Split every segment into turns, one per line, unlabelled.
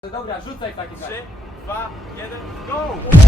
Dobra, rzucaj w takim razie.
3, 2, 1, go!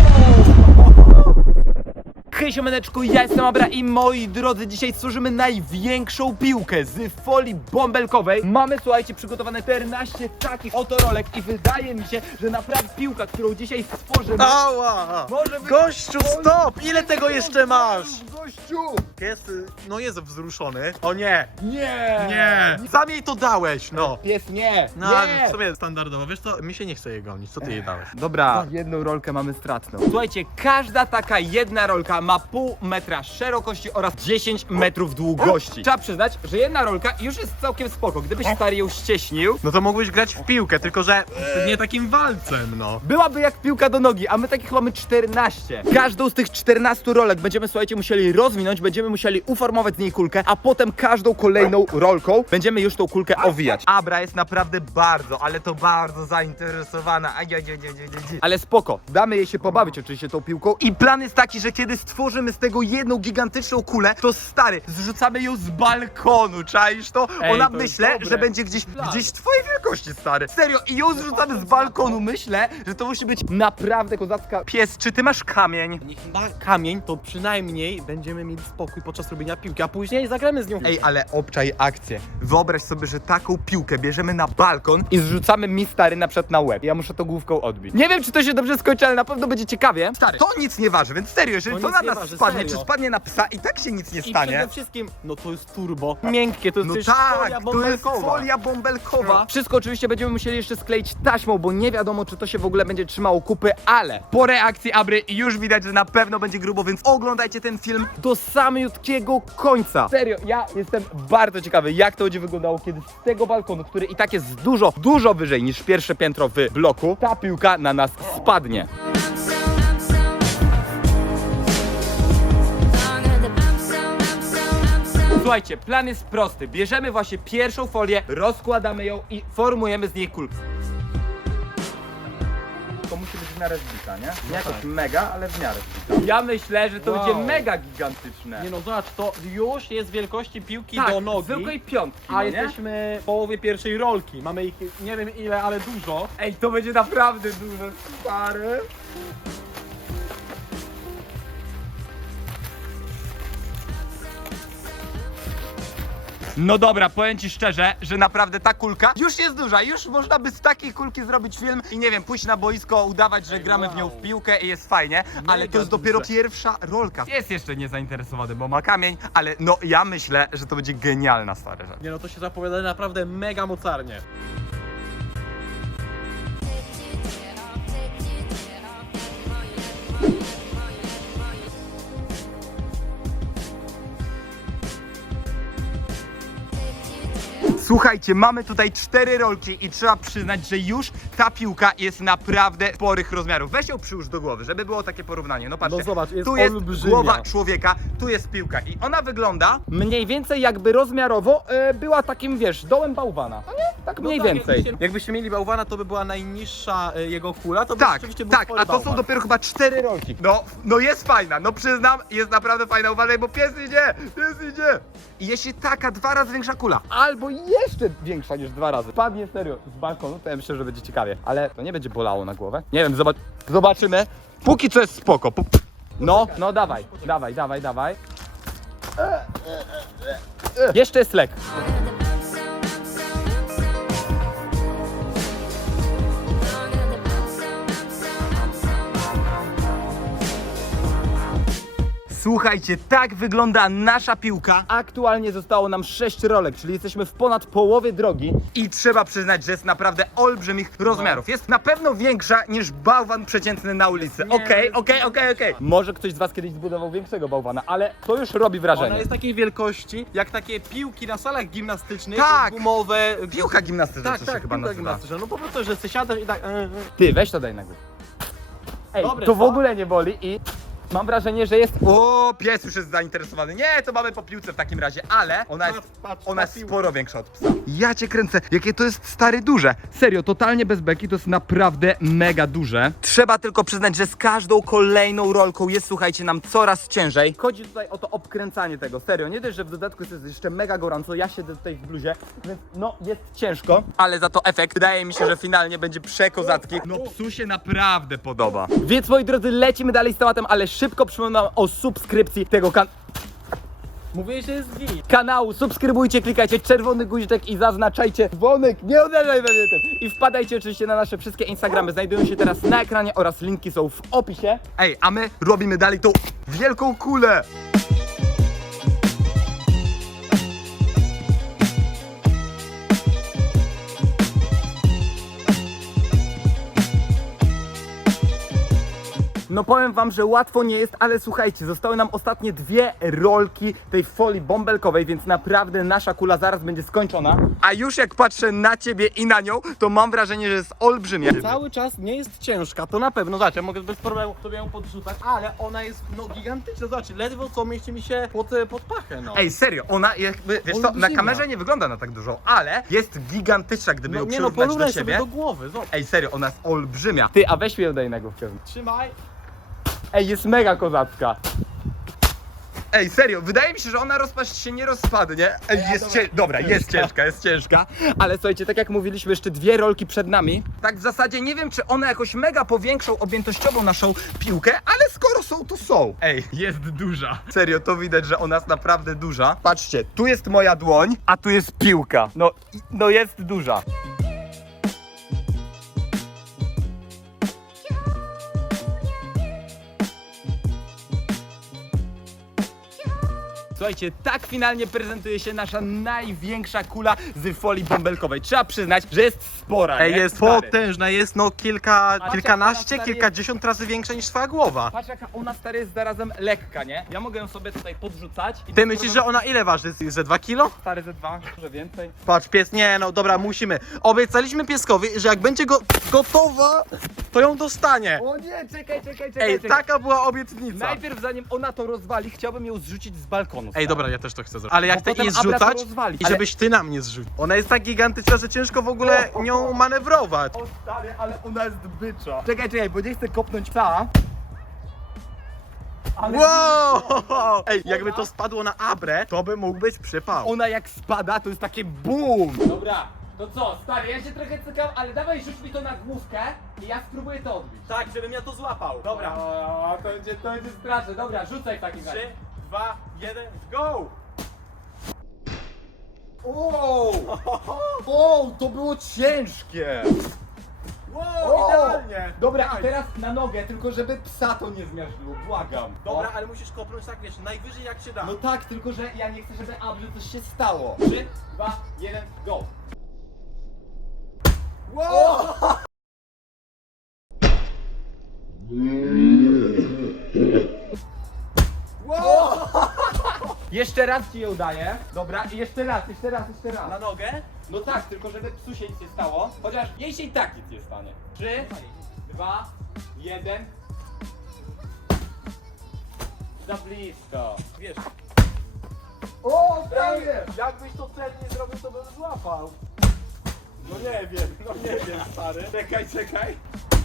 Hej siemaneczku, ja jestem Abra i moi drodzy, dzisiaj stworzymy największą piłkę z folii bąbelkowej. Mamy, słuchajcie, przygotowane 14 takich oto rolek i wydaje mi się, że naprawdę piłka, którą dzisiaj stworzymy,
Ała!
może być...
Gościu, stop! Ile tego jeszcze masz?
Gościu!
Jest, jest wzruszony. O nie!
Nie!
Nie! Sam jej to dałeś, no!
Pies, nie!
No,
nie!
w sumie standardowo, wiesz co, mi się nie chce jej gonić, co ty jej dałeś?
Dobra, jedną rolkę mamy stratną. Słuchajcie, każda taka jedna rolka ma pół metra szerokości oraz 10 metrów długości. Trzeba przyznać, że jedna rolka już jest całkiem spoko. Gdybyś stary ją ścieśnił,
No to mógłbyś grać w piłkę, tylko że nie takim walcem, no.
byłaby jak piłka do nogi, a my takich mamy 14. Każdą z tych 14 rolek będziemy, słuchajcie, musieli rozwinąć, będziemy musieli uformować z niej kulkę, a potem każdą kolejną rolką będziemy już tą kulkę owijać. Abra jest naprawdę bardzo, ale to bardzo zainteresowana. Ale spoko, damy jej się pobawić oczywiście tą piłką i plan jest taki, że kiedy stworzymy z tego jedną gigantyczną kulę, to stary, zrzucamy ją z balkonu, czaisz to?
Ej,
Ona
to jest
myślę,
dobre.
że będzie gdzieś twojej wielkości, stary. Serio, i ją zrzucamy z balkonu. Myślę, że to musi być naprawdę kozacka. Pies, czy ty masz kamień?
Niech ma kamień, to przynajmniej będziemy mieli spokój podczas robienia piłki, a później zagramy z nią.
Ej, ale obczaj akcję. Wyobraź sobie, że taką piłkę bierzemy na balkon i zrzucamy mi, stary, na przykład na łeb. Ja muszę to główką odbić. Nie wiem, czy to się dobrze skończy, ale na pewno będzie ciekawie. Stary, to nic nie waży, więc serio, jeżeli
To
to
nic
na
nie
nas
waży,
spadnie,
serio.
czy spadnie na psa, i tak się nic nie
I
stanie.
przede wszystkim, no to jest turbo. Miękkie, to jest
No
też
tak,
folia
to jest
bąbelkowa.
folia bąbelkowa. Wszystko oczywiście będziemy musieli jeszcze skleić taśmą, bo nie wiadomo, czy to się w ogóle będzie trzymało kupy, ale po reakcji Abry już widać, że na pewno będzie grubo, więc oglądajcie ten film do samiutkiego końca. Serio, ja jestem bardzo ciekawy, jak to będzie wyglądało, kiedy z tego balkonu, który i tak jest dużo wyżej niż pierwsze piętro w bloku, ta piłka na nas spadnie. Słuchajcie, plan jest prosty. Bierzemy właśnie pierwszą folię, rozkładamy ją i formujemy z niej kulkę. To musi być w miarę zbita, nie? Nie jakoś mega, ale w miarę zbita. Ja myślę, że to
Wow.
będzie mega gigantyczne.
Nie no, zobacz, to już jest wielkości piłki
tak,
do nogi.
zwykłej piątki,
A
no nie?
jesteśmy w połowie pierwszej rolki. Mamy ich nie wiem ile, ale dużo.
Ej, to będzie naprawdę duże, stary. No dobra, powiem ci szczerze, że naprawdę ta kulka już jest duża, już można by z takiej kulki zrobić film i nie wiem, pójść na boisko, udawać, że gramy w nią w piłkę i jest fajnie, ale to jest dopiero
duże.
pierwsza rolka. Jest jeszcze niezainteresowany, bo ma kamień, ale no ja myślę, że to będzie genialna, stary rzecz.
Nie no, to się zapowiada naprawdę mega mocarnie.
Słuchajcie, mamy tutaj 4 rolki i trzeba przyznać, że już ta piłka jest naprawdę sporych rozmiarów. Weź ją przyłóż do głowy, żeby było takie porównanie. No patrzcie,
No zobacz, jest
tu jest
olbrzymia.
głowa człowieka, tu jest piłka i ona wygląda mniej więcej jakby rozmiarowo była takim, wiesz, dołem bałwana. No nie? Tak mniej więcej.
Jakbyście mieli bałwana, to by była najniższa jego kula, to by
Tak,
rzeczywiście był
tak,
spory
a to są
bałwan.
dopiero chyba 4 rolki. No jest fajna, no przyznam, jest naprawdę fajna. Uważaj, bo pies idzie. I jeśli taka 2 razy większa kula, albo jeszcze większa niż 2 razy, padnie serio z balkonu, to ja myślę, że będzie ciekawie. Ale to nie będzie bolało na głowę. Nie wiem, zobaczymy. Póki co jest spoko. No dawaj. Jeszcze jest lekko. Słuchajcie, tak wygląda nasza piłka. Aktualnie zostało nam 6 rolek, czyli jesteśmy w ponad połowie drogi. I trzeba przyznać, że jest naprawdę olbrzymich rozmiarów. Jest na pewno większa niż bałwan przeciętny na ulicy. Okej. Może ktoś z was kiedyś zbudował większego bałwana, ale to już robi
Ona
wrażenie.
jest takiej wielkości, jak takie piłki na salach gimnastycznych,
Tak.
gumowe.
Piłka gimnastyczna
Tak,
to się
tak,
chyba
piłka
nazywa.
gimnastyczna. No po prostu, że ty siadasz i tak...
Ty, weź to daj na górę. Ej,
Dobre,
to w
co?
ogóle nie boli i... mam wrażenie, że jest... O, pies już jest zainteresowany. Nie, to mamy po piłce w takim razie, ale ona jest sporo większa od psa. Ja cię kręcę, jakie to jest stary duże. Serio, totalnie bez beki, to jest naprawdę mega duże. Trzeba tylko przyznać, że z każdą kolejną rolką jest, słuchajcie, nam coraz ciężej. Chodzi tutaj o to obkręcanie tego, serio. Nie dość, że w dodatku jest jeszcze mega gorąco, ja siedzę tutaj w bluzie, więc no jest ciężko, ale za to efekt wydaje mi się, że finalnie będzie przekozacki. No psu się naprawdę podoba. Więc moi drodzy, lecimy dalej z tematem, ale szybko przypominam o subskrypcji tego
Mówiłeś, że jest git.
kanału. Subskrybujcie, klikajcie czerwony guziczek i zaznaczajcie dzwonek. Nie uderzaj we mnie tym. I wpadajcie oczywiście na nasze wszystkie Instagramy. Znajdują się teraz na ekranie oraz linki są w opisie. Ej, a my robimy dalej tą wielką kulę. No powiem wam, że łatwo nie jest, ale słuchajcie, zostały nam ostatnie 2 rolki tej folii bąbelkowej, więc naprawdę nasza kula zaraz będzie skończona. A już jak patrzę na ciebie i na nią, to mam wrażenie, że jest olbrzymia.
Cały czas nie jest ciężka, to na pewno, zobaczcie, mogę bez problemu sobie ją podrzucać, ale ona jest no gigantyczna, zobaczcie, ledwo co mieści mi się pod pachę, no.
Ej, serio, ona jakby, wiesz co, na
Olbrzymia.
kamerze nie wygląda na tak dużo, ale jest gigantyczna, gdyby ją
No nie no,
przyrównać do
porównaj
siebie.
sobie do głowy, zobacz.
Ej, serio, ona jest olbrzymia. Ty, a weź mi ją daj na główkę.
Trzymaj.
Ej, jest mega kozacka. Ej, serio, wydaje mi się, że ona rozpaść się nie rozpadnie. Ej, dobra, jest ciężka. Ale słuchajcie, tak jak mówiliśmy, jeszcze 2 rolki przed nami. Tak w zasadzie nie wiem, czy one jakoś mega powiększą objętościowo naszą piłkę, ale skoro są, to są. Ej, jest duża. Serio, to widać, że ona jest naprawdę duża. Patrzcie, tu jest moja dłoń, a tu jest piłka. No jest duża. Słuchajcie, tak finalnie prezentuje się nasza największa kula z folii bąbelkowej. Trzeba przyznać, że jest spora.
Ej,
nie?
jest
Stary.
potężna, jest no kilkanaście,
stary,
kilkadziesiąt razy większa niż twoja głowa.
Patrz jaka ona stary jest zarazem lekka, nie? Ja mogę ją sobie tutaj podrzucać. I
Ty myślisz, że ona ile waży? Ze 2 kilo?
Stary ze 2, może więcej.
Patrz, pies, nie no, dobra, musimy. Obiecaliśmy pieskowi, że jak będzie gotowa, to ją dostanie.
O nie, czekaj.
Ej, taka była obietnica.
Najpierw zanim ona to rozwali, chciałbym ją zrzucić z balkonu.
Ej, dobra, ja też to chcę zrobić. Ale jak
Bo
ty
potem
jej
Abra to
zrzucać
rozwali.
i
Ale-
żebyś ty na mnie zrzucił. Ona jest tak gigantyczna, że ciężko w ogóle nią manewrować.
O stary, ale ona jest bycza. Czekaj, bo nie chcę kopnąć psa. Ale
Wow! Ej, jakby to spadło na Abrę, to by mógł być przypał.
ona jak spada, to jest takie BOOM! Dobra, to co, stary, ja się trochę cykam, ale dawaj rzuć mi to na główkę i ja spróbuję to odbić.
Tak, żebym ja to złapał. Dobra.
O, to będzie straszne. Dobra, rzucaj w takim razie.
3, 2, 1, go!
Wow, to było ciężkie!
Wow, idealnie!
Dobra, i teraz na nogę, tylko żeby psa to nie zmiażdżyło, błagam.
Dobra, ale musisz kopnąć tak, wiesz, najwyżej jak się da.
No tak, tylko że ja nie chcę, żeby Abrze coś się stało. 3, 2, 1, go!
Wow! Wow!
Jeszcze raz ci ją daję. Dobra, i jeszcze raz.
Na nogę?
No tak, tylko żeby psu się nic nie stało. Chociaż jej się i tak nic nie stanie. 3, 2, 1. Za blisko.
Wiesz,
O,
jakbyś to celnie zrobił, to bym złapał. No nie wiem, stary.
Czekaj.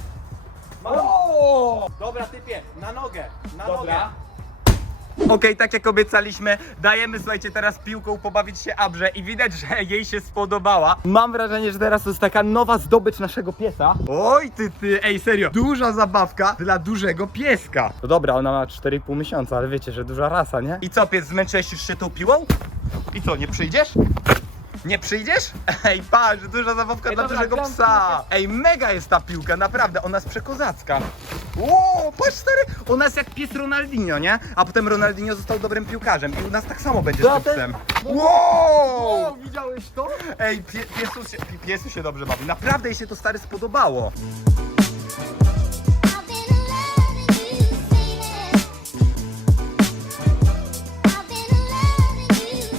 O! Dobra, typie, na nogę, na
Dobra. Okej, tak jak obiecaliśmy, dajemy, słuchajcie, teraz piłką pobawić się Abrze i widać, że jej się spodobała. Mam wrażenie, że teraz to jest taka nowa zdobycz naszego piesa. Oj, ty, ej, serio, duża zabawka dla dużego pieska. No dobra, ona ma 4,5 miesiąca, ale wiecie, że duża rasa, nie? I co, pies, zmęczyłeś już się tą piłą? I co, nie przyjdziesz? Nie przyjdziesz? Ej, patrz, duża zabawka dla
dobra,
dużego
gram
psa. Ej, mega jest ta piłka, naprawdę, ona jest przekozacka. Ło, patrz stary, ona jest jak pies Ronaldinho, nie? A potem Ronaldinho został dobrym piłkarzem i u nas tak samo będzie z tym psem. Wow!
Widziałeś to?
Ej, piesu się dobrze bawi, naprawdę jej się to stary spodobało.
I've been in love with you, baby. I've been in love with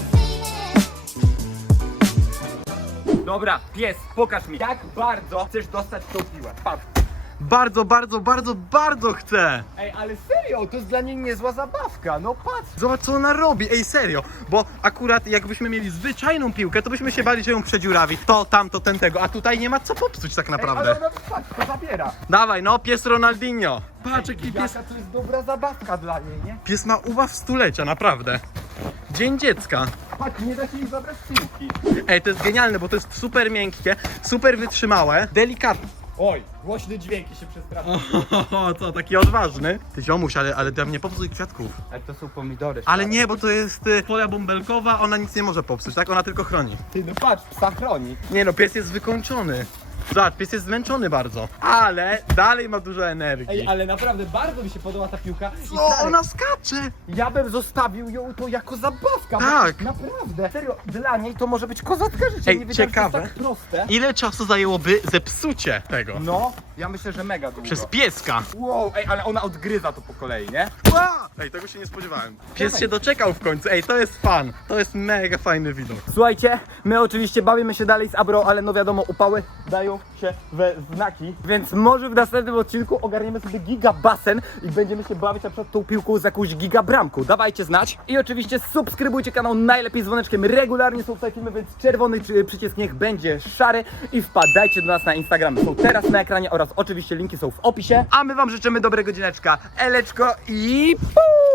you, baby.
Dobra, pies, pokaż mi, jak bardzo chcesz dostać tą piłę. Patrz,
Bardzo, bardzo, bardzo, bardzo chcę.
Ej, ale serio, to jest dla niej niezła zabawka, no patrz.
Zobacz co ona robi, ej serio, bo akurat jakbyśmy mieli zwyczajną piłkę, to byśmy się bali, że ją przedziurawi. To, tamto, ten, tego, a tutaj nie ma co popsuć tak
Ej,
naprawdę.
ale ona, patrz, to zabiera.
Dawaj, no, pies Ronaldinho. Patrz jaki pies.
Jaka to jest dobra zabawka dla niej, nie?
Pies ma ubaw stulecia, naprawdę. Dzień dziecka.
Patrz, nie da się jej zabrać piłki.
Ej, to jest genialne, bo to jest super miękkie, super wytrzymałe, delikatne.
Oj, głośne dźwięki się przestraszyły.
O, co, taki odważny. Ty ziomuś, ale tam nie popsuj kwiatków.
Ale to są pomidory.
Ale
stary.
nie, bo to jest folia bąbelkowa, ona nic nie może popsuć, tak? Ona tylko chroni.
Ty, no patrz, psa chroni.
Nie no, pies jest wykończony. Zobacz, pies jest zmęczony bardzo, ale dalej ma dużo energii.
Ej, ale naprawdę bardzo mi się podoba ta piłka. I
O,
stary,
ona skacze!
ja bym zostawił ją to jako zabawka. bo
Tak.
Naprawdę. Serio, dla niej to może być kozacka życia.
Ej,
Nie wiedziałem, że to
ciekawe.
jest tak proste.
Ile czasu zajęłoby zepsucie tego?
No, ja myślę, że mega długo.
Przez pieska.
Wow, ej, ale ona odgryza to po kolei, nie?
Ła! Ej, tego się nie spodziewałem. Pies się doczekał w końcu. Ej, to jest fan. To jest mega fajny widok.
Słuchajcie, my oczywiście bawimy się dalej z Abro, ale no wiadomo, upały dają się we znaki, więc może w następnym odcinku ogarniemy sobie giga basen i będziemy się bawić na przykład tą piłką z jakąś giga bramką. Dawajcie znać i oczywiście subskrybujcie kanał, najlepiej z dzwoneczkiem, regularnie są tutaj filmy, więc czerwony przycisk niech będzie szary i wpadajcie do nas na Instagram, są teraz na ekranie oraz oczywiście linki są w opisie, a my wam życzymy dobrego dzieneczka, eleczko i puu!